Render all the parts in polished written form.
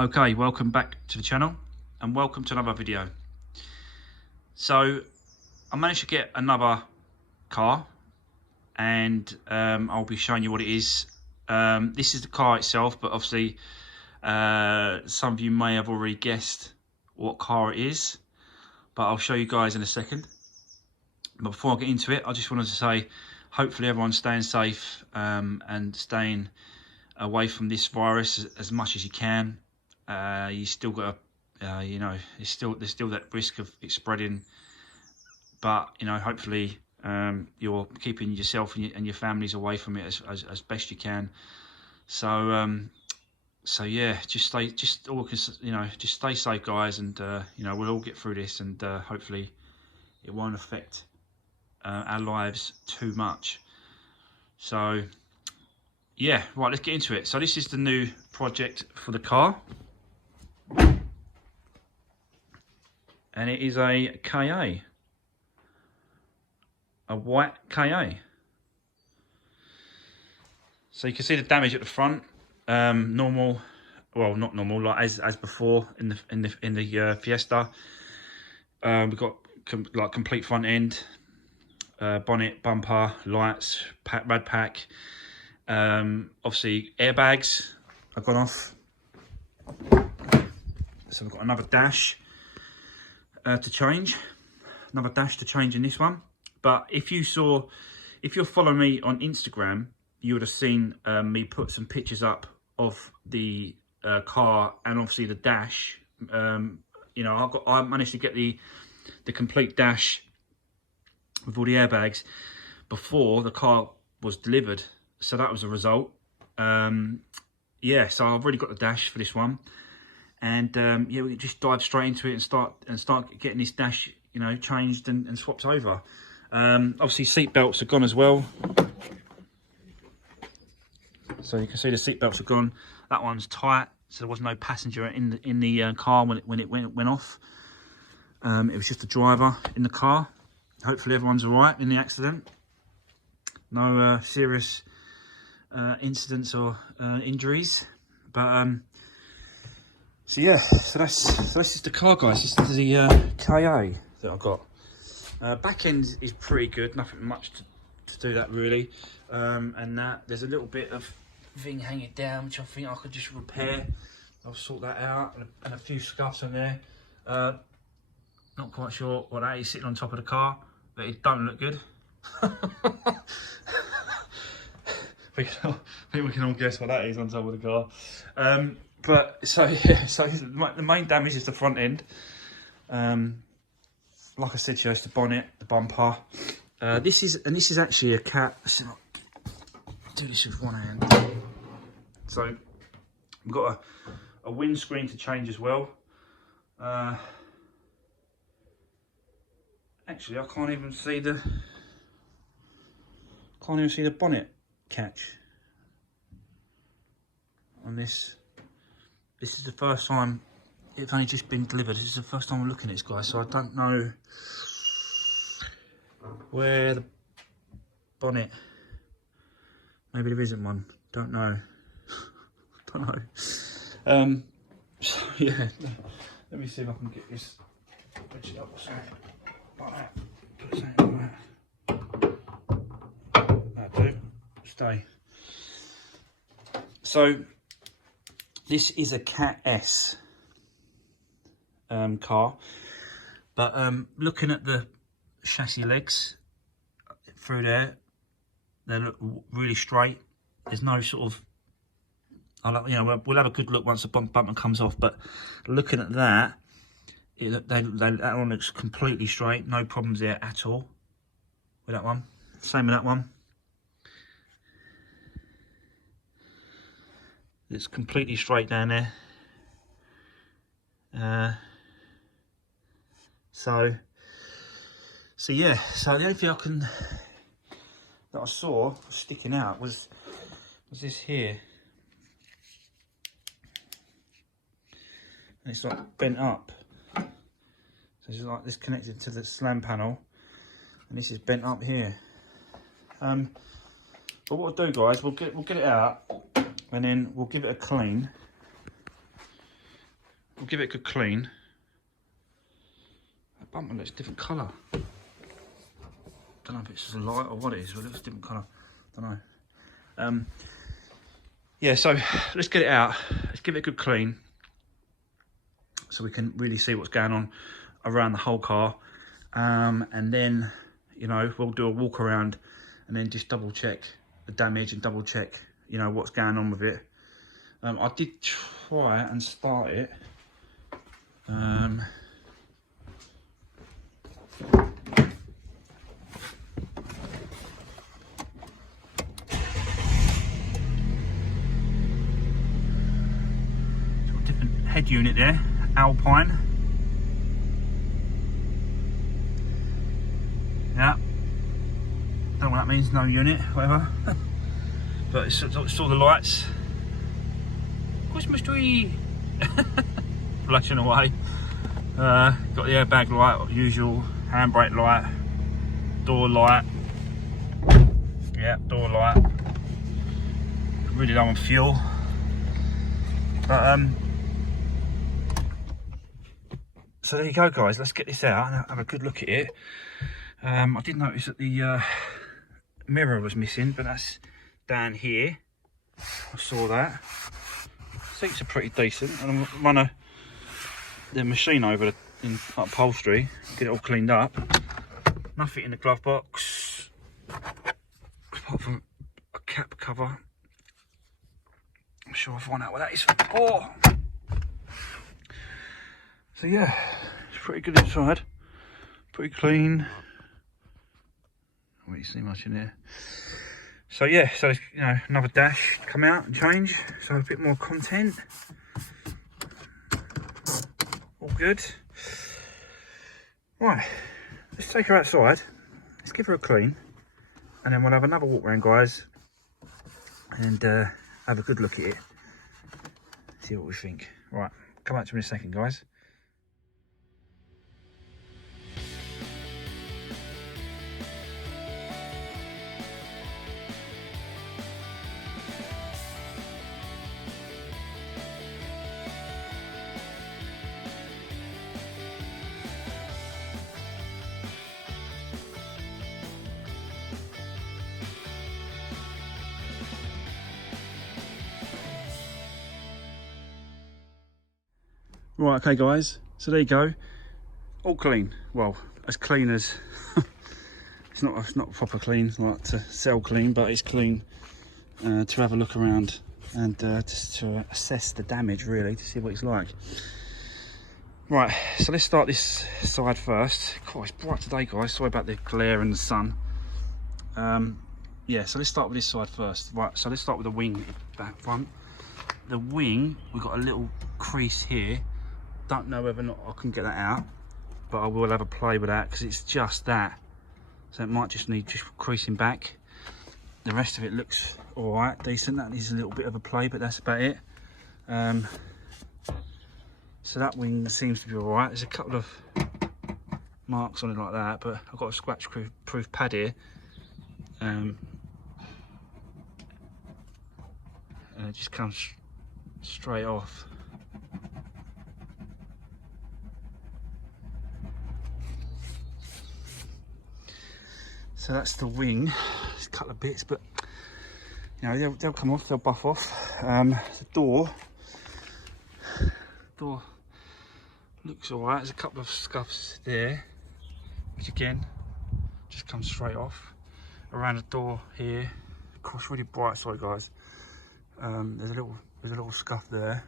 Okay, welcome back to the channel and welcome to another video. So I managed to get another car and I'll be showing you what it is. This is the car itself, but obviously some of you may have already guessed what car it is, but I'll show you guys in a second. But before I get into it, I just wanted to say hopefully everyone's staying safe and staying away from this virus as much as you can. You still got to, there's still that risk of it spreading, but hopefully you're keeping yourself and your families away from it as best you can. So yeah, just stay safe, guys, and we'll all get through this, and hopefully it won't affect our lives too much. So yeah, right, let's get into it. So this is the new project for the car. And it is a KA, a white KA. So you can see the damage at the front. Normal, well, not normal, like as before in the Fiesta. We've got complete front end, bonnet, bumper, lights, rad pack. Obviously airbags have gone off. So we've got another dash to change, in this one. But if you're following me on Instagram, you would have seen me put some pictures up of the car and obviously the dash. I managed to get the complete dash with all the airbags before the car was delivered, so that was a result. Yeah, so I've already got the dash for this one. And yeah, we can just dive straight into it and start getting this dash, changed and swapped over. Obviously, seat belts are gone as well. So you can see the seat belts are gone. That one's tight, so there was no passenger in the car when it went off. It was just the driver in the car. Hopefully, everyone's all right in the accident. No serious incidents or injuries, but. So yeah, so this is the car, guys. This is the KA that I've got. Back end is pretty good, nothing much to do that really. And that there's a little bit of thing hanging down, which I think I could just repair. I'll sort that out, and a few scuffs on there. Not quite sure what that is sitting on top of the car, but it don't look good. I think we can all guess what that is on top of the car. But so yeah, so the main damage is the front end. Like I said to you, it's the bonnet, the bumper. This is actually a cat. Do this with one hand. So we've got a windscreen to change as well. Actually, I can't even see the bonnet catch on this. This is the first time, it's only just been delivered. This is the first time I'm looking at this, guys, so I don't know where the bonnet, maybe there isn't one, don't know. Don't know. So yeah, let me see if I can get this wedged up or something like that. Put something like that. That'll do, stay. So, this is a Cat S car, but looking at the chassis legs through there, they look really straight. There's no sort of, we'll have a good look once the bumper comes off. But looking at that, that one looks completely straight. No problems there at all with that one. Same with that one. It's completely straight down there. So yeah. So the only thing that I saw sticking out was this here, and it's like bent up. So it's like this connected to the slam panel, and this is bent up here. But what we'll do, guys, we'll get it out, and then we'll give it a clean. we'll give it a good clean. That bumper looks different colour. Don't know if it's just a light or what it is, but it looks different colour. Don't know. Yeah, so let's get it out. Let's give it a good clean, so we can really see what's going on around the whole car. And then, you know, we'll do a walk around and then just double check the damage and double check, you know, what's going on with it. I did try and start it. Different head unit there, Alpine. Yeah, don't know what that means, no unit, whatever. But it's all the lights. Christmas tree! Flashing away. Got the airbag light, usual, handbrake light, door light. Yeah, door light. Really low on fuel. But so there you go, guys. Let's get this out and have a good look at it. I did notice that the mirror was missing, but that's down here. I saw that. Seats are pretty decent, and I'm gonna run the machine over in upholstery, get it all cleaned up. Nothing in the glove box apart from a cap cover. I'm sure I'll find out what that is for. So yeah, it's pretty good inside, pretty clean. I don't really see much in there. So yeah, so you know, another dash to come out and change, so a bit more content. All good. Right, let's take her outside. Let's give her a clean, and then we'll have another walk around, guys, and have a good look at it. See what we think. Right, come back to me in a second, guys. Right, okay guys, so there you go, all clean. Well, as clean as it's not proper clean, like to sell clean, but it's clean to have a look around and just to assess the damage, really, to see what it's like. Right, so let's start this side first. God, it's bright today, guys. Sorry about the glare and the sun. Yeah, so let's start with this side first. Right, so let's start with the wing back front. The wing, we've got a little crease here. Don't know whether or not I can get that out, but I will have a play with that because it's just that. So it might just need creasing back. The rest of it looks all right, decent. That needs a little bit of a play, but that's about it. So that wing seems to be all right. There's a couple of marks on it like that, but I've got a scratch-proof pad here. And it just comes straight off. So that's the wing. There's a couple of bits, but you know, they'll come off, they'll buff off. The door looks all right. There's a couple of scuffs there, which again just comes straight off. Around the door here, gosh, really bright, sorry guys. There's a little scuff there,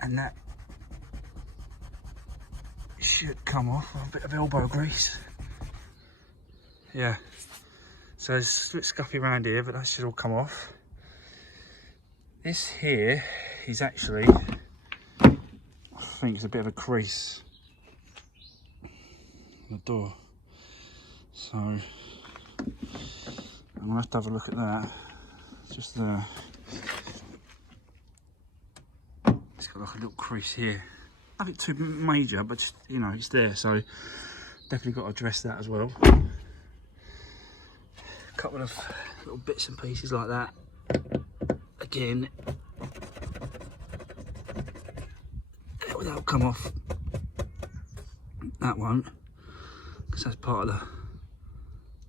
and that should come off with a bit of elbow grease. Yeah, so there's a bit scuffy around here, but that should all come off. This here is actually, I think it's a bit of a crease on the door, so I'm gonna have to have a look at that. Just there. It's got like a little crease here. Nothing too major, but just, you know, it's there, so definitely got to address that as well. A couple of little bits and pieces like that. Again, that'll come off. That won't, because that's part of the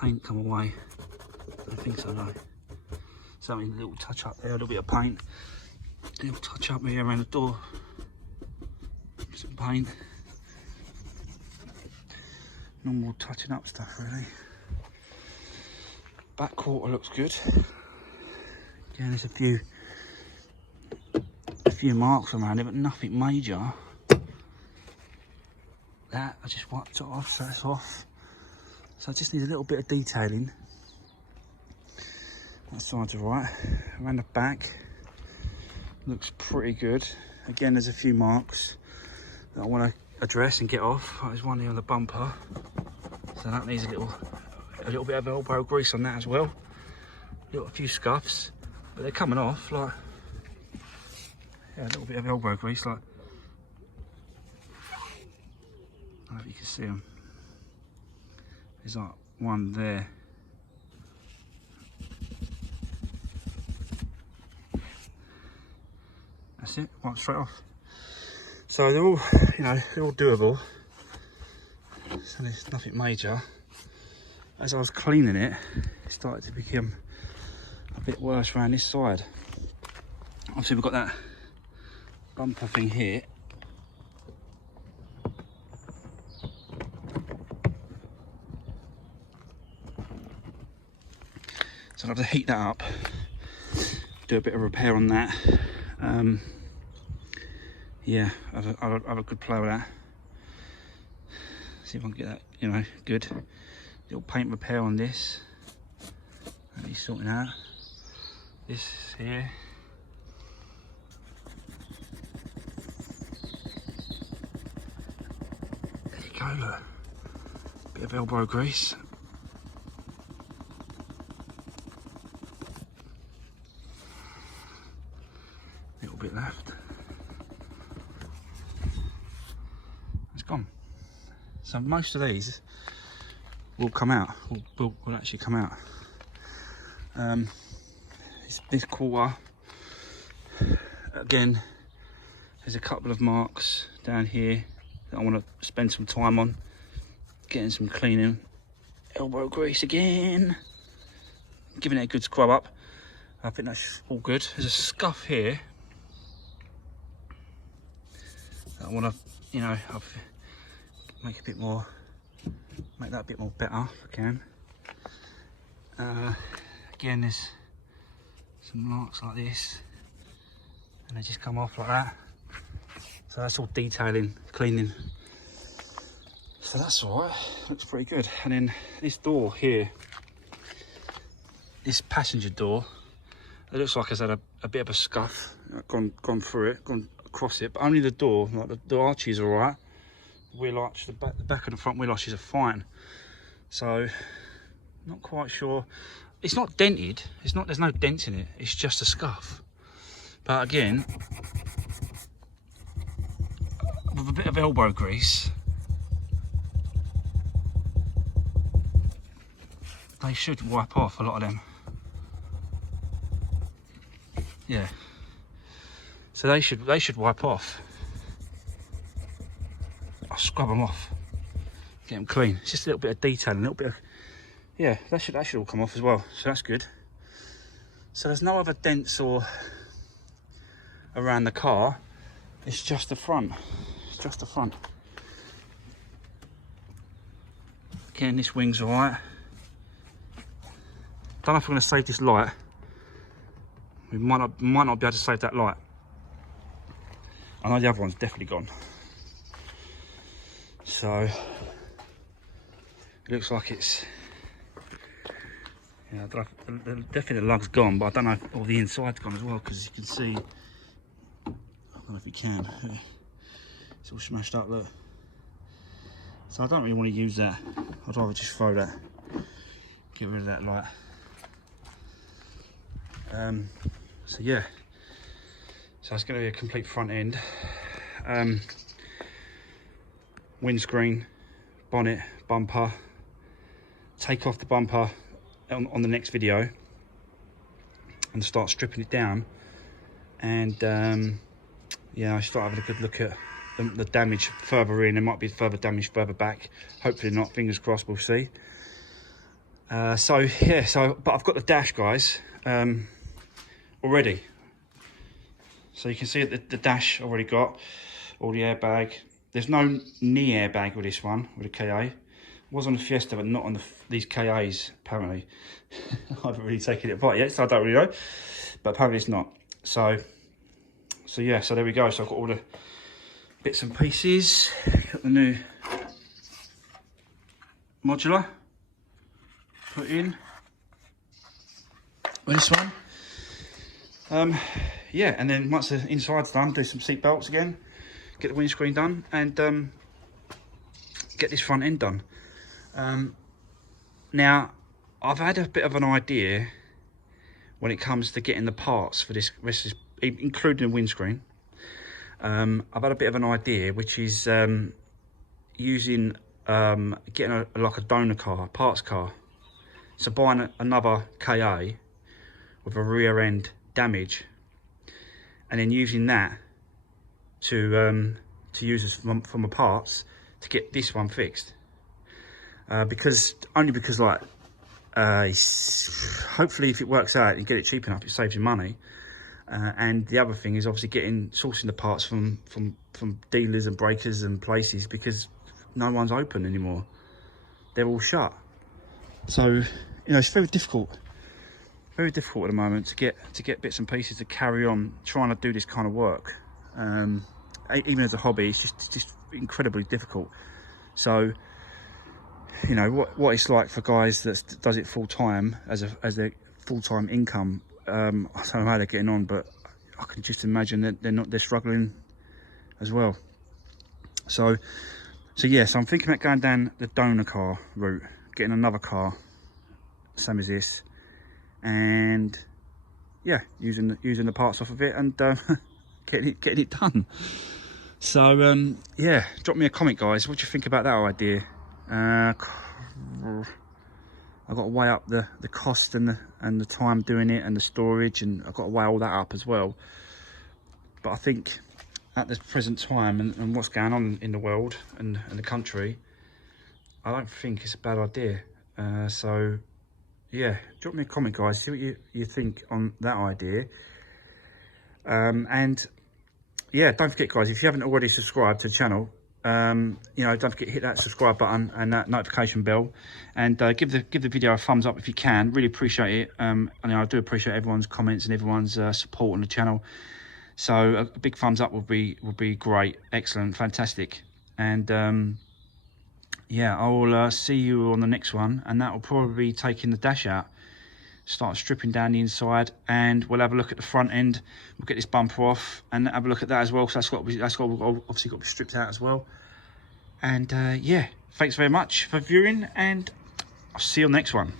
paint come away. I don't think so, no. Something, a little touch up there, a little bit of paint. A little touch up here around the door. Some paint. Normal touching up stuff, really. Back quarter looks good. Again, there's a few marks around it, but nothing major. That I just wiped it off, so that's off. So I just need a little bit of detailing. That side's alright. Around the back, looks pretty good. Again, there's a few marks that I want to address and get off. There's one here on the bumper, so that needs a little bit of elbow grease on that as well. A few scuffs, but they're coming off. Like, yeah, a little bit of elbow grease. Like, I don't know if you can see them. There's like one there. That's it. Wipe straight off. So they're all, you know, they're all doable. So there's nothing major. As I was cleaning it, it started to become a bit worse around this side. Obviously we've got that bumper thing here. So I'll have to heat that up, do a bit of repair on that. Yeah, I'll have a good play with that. See if I can get that, you know, good. Little paint repair on this. That needs sorting out. This here. There you go, look. Bit of elbow grease. Little bit left. It's gone. So most of these will come out, will actually come out. This quarter, again, there's a couple of marks down here that I want to spend some time on, getting some cleaning. Elbow grease again, giving it a good scrub up. I think that's all good. There's a scuff here that I want to, you know, make a bit more, make that a bit more better if I can. Again, there's some marks like this, and they just come off like that. So that's all detailing, cleaning. So that's all right, looks pretty good. And then this door here, this passenger door, it looks like it's had a bit of a scuff, gone through it, gone across it, but only the door. Like the arches are all right. The wheel arch, the back and the front wheel arches are fine. So, not quite sure. It's not dented. There's no dents in it. It's just a scuff. But again, with a bit of elbow grease, they should wipe off a lot of them. Yeah. So they should wipe off. I'll scrub them off, get them clean. It's just a little bit of detail, a little bit of, yeah, that should all come off as well. So that's good. So there's no other dents or around the car. It's just the front. It's just the front. Again, this wing's all right. Don't know if we're going to save this light. We might not be able to save that light. I know the other one's definitely gone. So it looks like it's, yeah, I don't know, definitely the lug's gone, but I don't know if all the inside's gone as well, because you can see, I don't know if you can, it's all smashed up, look. So I don't really want to use that. I'd rather just throw that, get rid of that light. So yeah, so it's going to be a complete front end. Windscreen, bonnet, bumper. Take off the bumper on the next video and start stripping it down. And yeah, I start having a good look at the damage further in. There might be further damage further back. Hopefully not, fingers crossed, we'll see. So yeah, but I've got the dash, guys, already. So you can see the dash already got all the airbag. There's no knee airbag with this one, with the KA. It was on the Fiesta, but not on these KAs, apparently. I haven't really taken it apart yet, so I don't really know. But apparently it's not. So yeah, so there we go. So I've got all the bits and pieces. Got the new modular put in with this one. Yeah, and then once the inside's done, do some seat belts again, get the windscreen done, and get this front end done. Now, I've had a bit of an idea when it comes to getting the parts for this, including the windscreen. I've had a bit of an idea, which is using getting like a donor car, parts car. So buying another KA with a rear end damage, and then using that to use as from the parts to get this one fixed. Because like hopefully if it works out and get it cheap enough, it saves you money. And the other thing is obviously sourcing the parts from dealers and breakers and places, because no one's open anymore. They're all shut. So, you know, it's very difficult at the moment to get bits and pieces to carry on trying to do this kind of work. Even as a hobby, it's just incredibly difficult. So, you know, what it's like for guys that does it full time as their full-time income. I don't know how they're getting on, but I can just imagine that they're struggling as well. So yeah, so I'm thinking about going down the donor car route, getting another car, same as this, and yeah, using the parts off of it and getting it done. So yeah, drop me a comment, guys. What do you think about that idea? I've got to weigh up the cost and the time doing it, and the storage, and I've got to weigh all that up as well. But I think at the present time and what's going on in the world and the country, I don't think it's a bad idea. So yeah, drop me a comment, guys, see what you think on that idea. And yeah, don't forget, guys, if you haven't already subscribed to the channel, you know, don't forget to hit that subscribe button and that notification bell, and give the video a thumbs up if you can. Really appreciate it. And I do appreciate everyone's comments and everyone's support on the channel. So a big thumbs up would be great, excellent, fantastic. And yeah, I will see you on the next one, and that will probably be taking the dash out, start stripping down the inside, and we'll have a look at the front end. We'll get this bumper off and have a look at that as well, so that's obviously got to be stripped out as well. And yeah, thanks very much for viewing, and I'll see you on the next one.